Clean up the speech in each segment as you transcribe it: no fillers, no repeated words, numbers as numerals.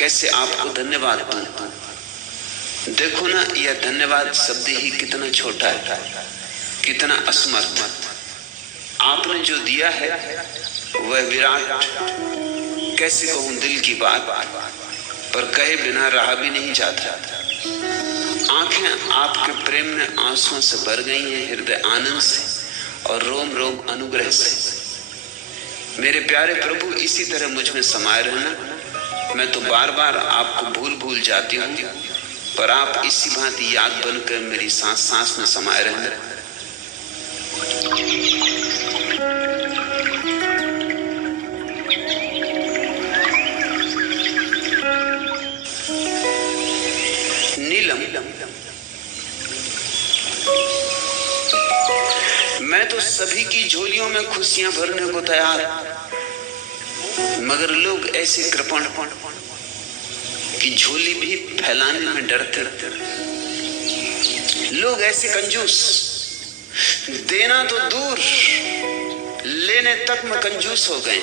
कैसे आपको धन्यवाद दूं। देखो ना, यह धन्यवाद शब्द ही कितना छोटा है, कितना असमर्थ। आपने जो दिया है वह विराट, कैसे कहूं दिल की बात, पर कहे बिना रहा भी नहीं जाता। आंखें आपके प्रेम में आंसुओं से भर गई हैं, हृदय आनंद से और रोम रोम अनुग्रह से। मेरे प्यारे प्रभु, इसी तरह मुझ में समाये रहना। मैं तो बार बार आपको भूल जाती हूँ, पर आप इसी भांति याद बनकर मेरी सांस सांस में समाये रहना। नीलम, मैं तो सभी की झोलियों में खुशियां भरने को तैयार, मगर लोग ऐसे कृपण कि झोली भी फैलाने में डरते। लोग ऐसे कंजूस, देना तो दूर, लेने तक में कंजूस हो गए।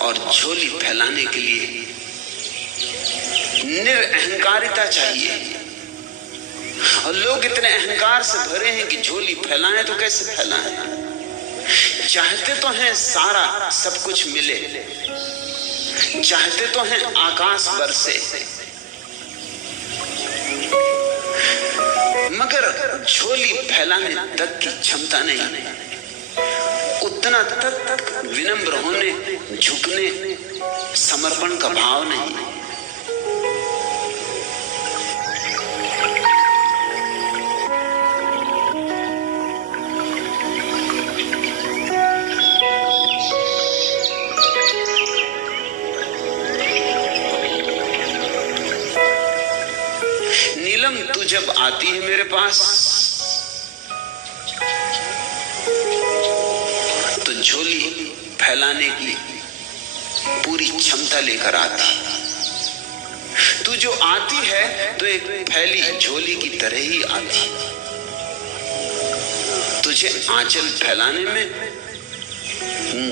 और झोली फैलाने के लिए निरअहंकारिता चाहिए, और लोग इतने अहंकार से भरे हैं कि झोली फैलाएं तो कैसे फैलाएं। चाहते तो हैं सारा सब कुछ मिले, चाहते तो हैं आकाश बरसे, मगर झोली फैलाने तक की क्षमता नहीं, उतना तक विनम्र होने, झुकने, समर्पण का भाव नहीं। तू जब आती है मेरे पास तो झोली फैलाने की पूरी क्षमता लेकर आती। तू जो आती है तो एक फैली झोली की तरह ही आती। तुझे आंचल फैलाने में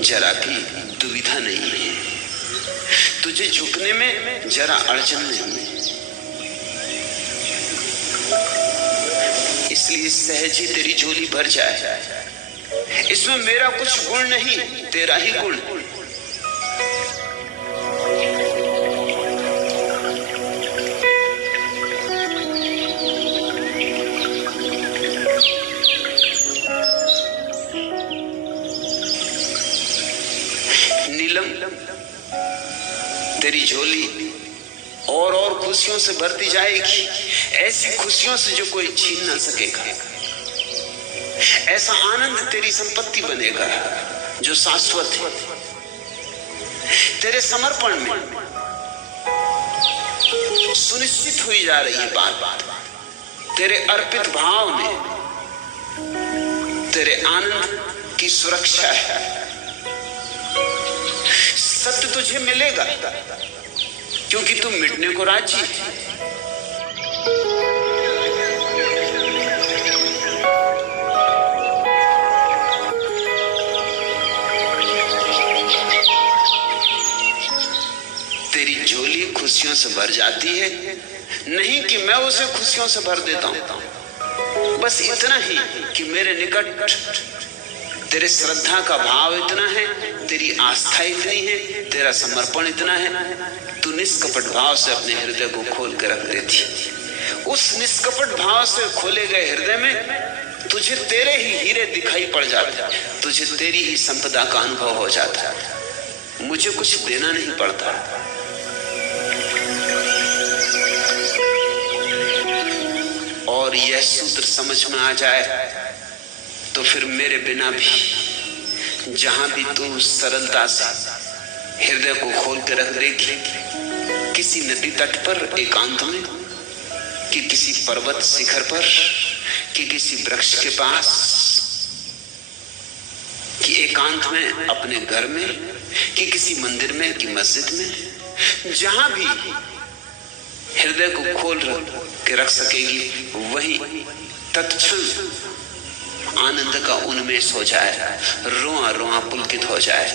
जरा भी दुविधा नहीं है, तुझे झुकने में जरा अड़चन नहीं है। इसलिए सहज ही तेरी झोली भर जाए। इसमें मेरा कुछ गुण नहीं, तेरा ही गुण। नीलम, तेरी झोली और खुशियों से भरती जाएगी, ऐसी खुशियों से जो कोई छीन ना सकेगा। ऐसा आनंद तेरी संपत्ति बनेगा जो शाश्वत है। तेरे समर्पण में सुनिश्चित हुई जा रही है बात, तेरे अर्पित भाव में तेरे आनंद की सुरक्षा है। सत्य तुझे मिलेगा क्योंकि तुम मिटने को राजी है। तेरी झोली खुशियों से भर जाती है, नहीं कि मैं उसे खुशियों से भर देता हूं, बस इतना ही कि मेरे निकट तेरे श्रद्धा का भाव इतना है, तेरी आस्था इतनी है, तेरा समर्पण इतना है। तू निष्कपट भाव से अपने हृदय को खोल कर रख देती। उस निष्कपट भाव से खोले गए हृदय में तुझे तेरे ही हीरे दिखाई पड़ जाते, तुझे तेरी ही संपदा का अनुभव हो जाता। मुझे कुछ देना नहीं पड़ता। और यह सूत्र समझ में आ जाए तो फिर मेरे बिना भी जहां भी तू सरलता से हृदय को खोल कर रख देगी, किसी नदी तट पर एकांत में, कि किसी पर्वत शिखर पर, कि किसी वृक्ष के पास, कि एकांत में अपने घर में, कि किसी मंदिर में, कि मस्जिद में, जहां भी हृदय को खोल के रख सकेगी, वहीं तत्क्षण आनंद का उन्मेष हो जाए, रोआ रोआ पुलकित हो जाए।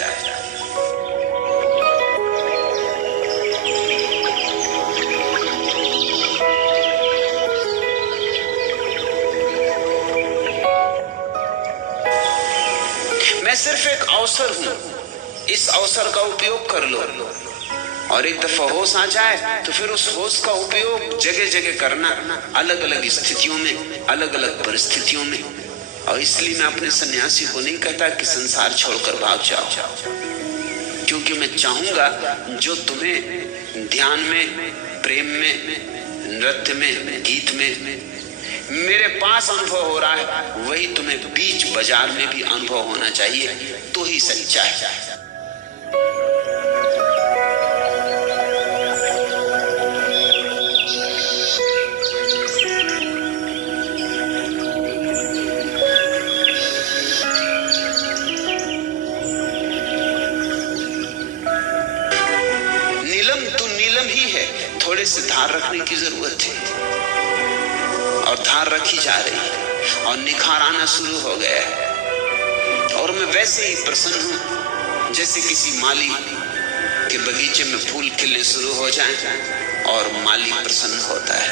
मैं सिर्फ एक अवसर हूं, इस अवसर का उपयोग कर लो। और एक दफा होश आ जाए तो फिर उस होश का उपयोग जगह जगह करना, अलग अलग स्थितियों में, अलग अलग परिस्थितियों में। और इसलिए मैं अपने सन्यासी को नहीं कहता कि संसार छोड़कर भाग जाओ, क्योंकि मैं चाहूंगा जो तुम्हें ध्यान में, प्रेम में, नृत्य में, गीत में मेरे पास अनुभव हो रहा है, वही तुम्हें बीच बाजार में भी अनुभव होना चाहिए, तो ही सच्चा है। नीलम तो नीलम ही है, थोड़े से धार रखने की जरूरत है, और धार रखी जा रही है और निखार आना शुरू हो गया है। और मैं वैसे ही प्रसन्न हूं जैसे किसी माली के बगीचे में फूल खिलने शुरू हो जाएं और माली प्रसन्न होता है।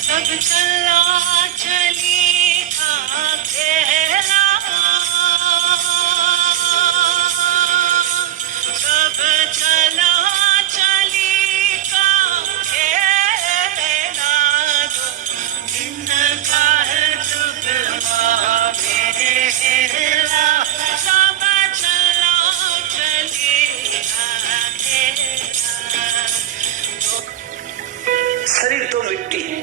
सब चला चली का खेला, सब चला चली का खेला, इनका है जुगवा मेला, सब चला चली का खेला। शरीर तो मिट्टी है,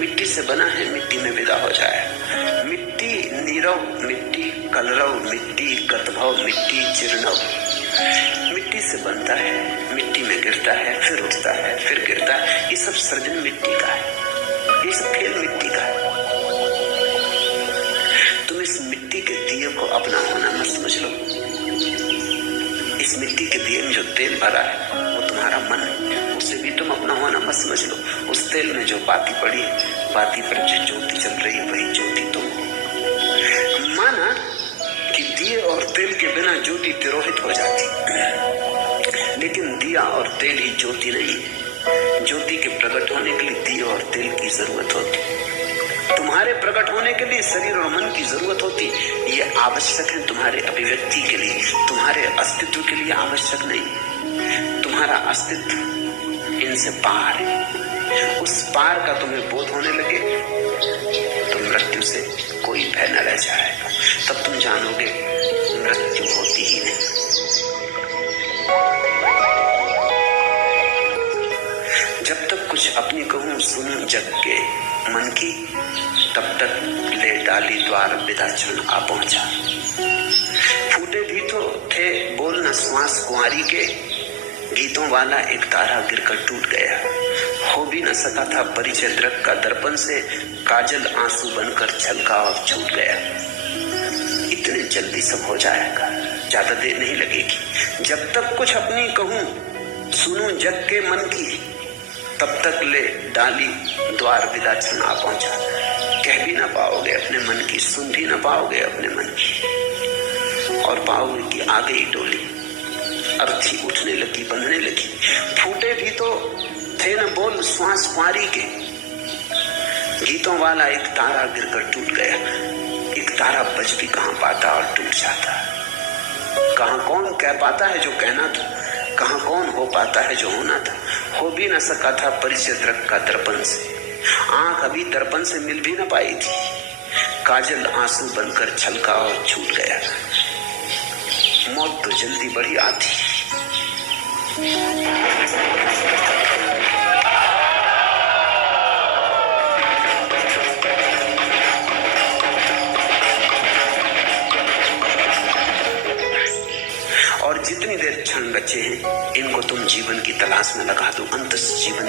मिट्टी से बना है, मिट्टी में विदा हो जाए। मिट्टी नीरव, मिट्टी कलरव, मिट्टी गतभव, मिट्टी चिरनव। मिट्टी से बनता है, मिट्टी में गिरता है, फिर उठता है, फिर गिरता है। ये सब सृजन मिट्टी का है, ये सब खेल मिट्टी का है। तुम इस मिट्टी के दिए को अपना होना मत समझ लो। इस मिट्टी के दिए में जो तेल भरा है वो तुम्हारा मन है, उसे भी तुम अपना होना मत समझ लो। उस तेल में जो बाती पड़ी, बाती पर जो ज्योति चल रही है, वही ज्योति तुम हो। माना कि दिए और तेल के बिना ज्योति तिरोहित हो जाती, लेकिन दिया और तेल ही ज्योति नहीं है। ज्योति के प्रकट होने के लिए दिए और तेल की जरूरत होती। तुम्हारे प्रकट होने के लिए शरीर और मन की जरूरत होती। ये आवश्यक है तुम्हारे अभिव्यक्ति के लिए, तुम्हारे अस्तित्व के लिए आवश्यक नहीं। तुम्हारा अस्तित्व इनसे पार है। उस पार का तुम्हें बोध होने लगे तो मृत्यु से कोई भय न रह जाएगा। तब तुम जानोगे मृत्यु होती ही नहीं। जब तक कुछ अपनी कहूं सुनूं जग के मन की, तब तक ले डाली द्वार विदाचन आ पहुंचा। फूटे भी तो थे बोल न श्वास कुंवारी के, गीतों वाला एक तारा गिरकर टूट गया। हो भी न सका था परिचय दृक का दर्पण से, काजल आंसू बनकर छलका और छूट गया। इतने जल्दी सब हो जाएगा, ज्यादा देर नहीं लगेगी। जब तक कुछ अपनी कहूं सुनूं जग के मन की, तब तक ले डाली द्वार विदाचन आ पहुंचा। कह भी ना पाओगे अपने मन की, सुन भी ना पाओगे अपने मन की, और पाओगे कि आ गई डोली, अर्थी उठने लगी, बंधने लगी। फूटे भी तो थे न बोल श्वास कुंवारी के, गीतों वाला एक तारा गिरकर टूट गया। एक तारा बज भी कहां पाता और टूट जाता। कहां कौन कह पाता है जो कहना था, कहां कौन हो पाता है जो होना था। हो भी न सका था परिचय दृक का दर्पण से, आंख अभी दर्पण से मिल भी न पाई थी। काजल आंसू बनकर छलका और छूट गया। मौत तो जल्दी बड़ी आती। और जितनी देर क्षण बचे हैं, इनको तुम जीवन की तलाश में लगा दो। अंत जीवन